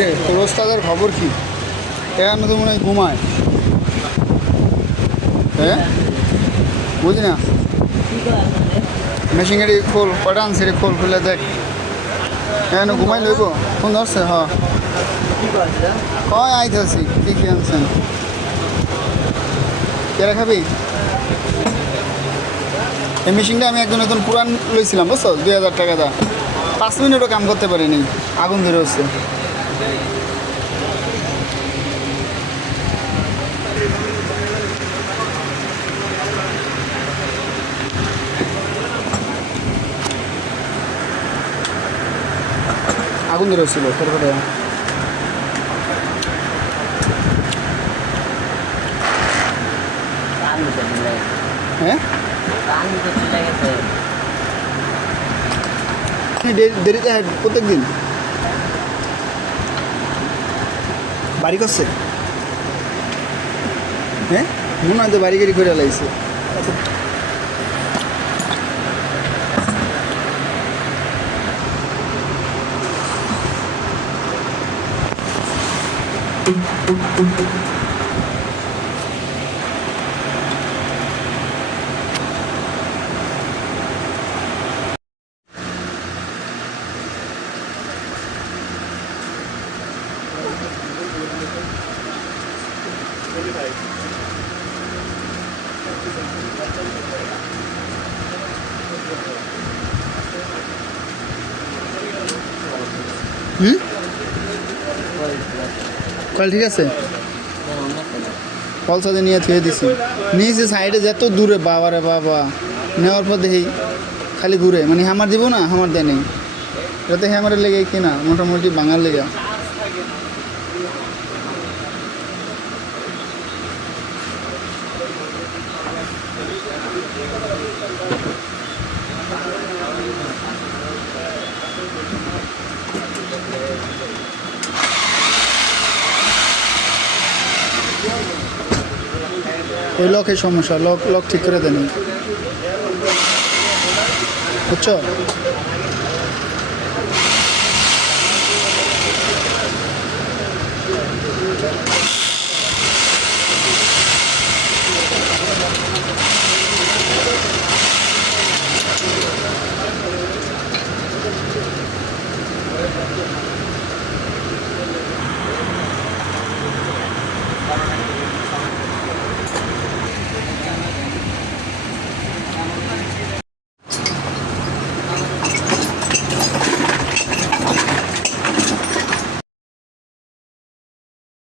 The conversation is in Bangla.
রে তোর ওস্তাদের খবর কি? এখানে তো মনে হয় ঘুমায়। হ্যাঁ বুঝি না, মেশিনারি খোল, কটা আনছে রে, খোল খুলে দেখ। এখানে ঘুমাই লইব, ফোন ধরছে। হয় আইতেছি, কি কি আনছেন? কেরা খাবি? এই মেশিনটা আমি একজন নতুন পুরান লইছিলাম, বুঝছো, 2000 টাকা দা। 5 মিনিটও কাম করতে পারিনি, আগুন ধরে হচ্ছে। আগুন ধরে হচ্ছিল তারপরে। হ্যাঁ দেরিতে প্রত্যেক দিন বাড়ি করছে। হ্যাঁ মনে হয় তো বাড়ি গাড়ি করে লাগছে। কল ঠিক আছে, কল সাথে নিয়ে থুয়ে দিছি। নিয়েছি সাইডে, যত দূরে, বাবারে বাবা। নেওয়ার পর দেখি খালি ঘুরে, মানে হামার দিব না, হামার দেয় নেই। যাতে হ্যামারের লেগে কিনা মোটামুটি বাঙাল লেগে। ওই লকের সমস্যা, লক ঠিক করে দেন, বুঝছো।